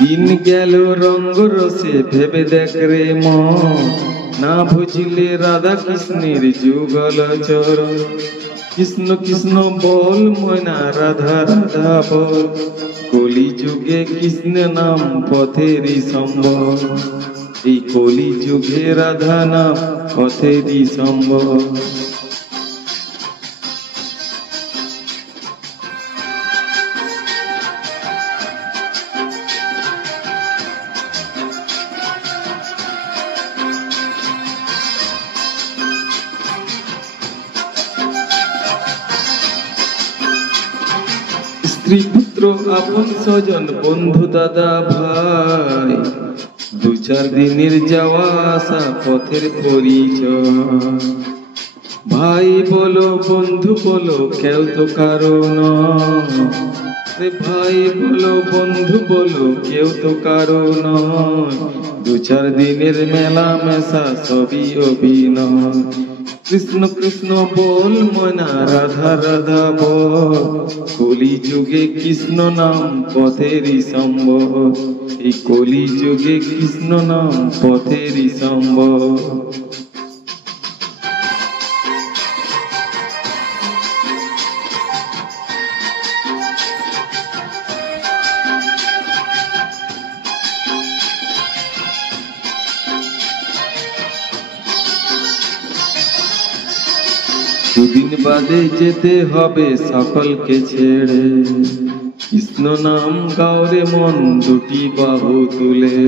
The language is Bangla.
দিন গেল রঙ্গ রসে ভেবে দেখ রে মন, না বুঝলে রাধা কৃষ্ণের যুগল চরণ। কৃষ্ণ কৃষ্ণ বল ময়না, রাধা রাধা বল, কলি যুগে কৃষ্ণ নাম পথেরই সম্বল। এই কলি যুগে রাধা নাম পথেরই সম্বল। স্ত্রী পুত্র আপন স্বজন বন্ধু দাদা ভাই, দু চার দিনের যাওয়া আসা পথের পরিচয়। ভাই বলো বন্ধু বলো কেউ তো কারো নয়, ভাই বলো বন্ধু বলো কেউ তো কারো নয়। দু চার দিনের মেলা মেশা সবই অভিনয়। কৃষ্ণ কৃষ্ণ বল ময়না, রাধা রাধা বল, কলি যুগে কৃষ্ণ নাম পথেরই সম্বল। এই কলি যুগে কৃষ্ণ নাম পথেরই সম্বল। দুদিন বাদে যেতে হবে সকলকে ছেড়ে, কৃষ্ণ নাম গাও রে মন দুটি বাহু তুলে।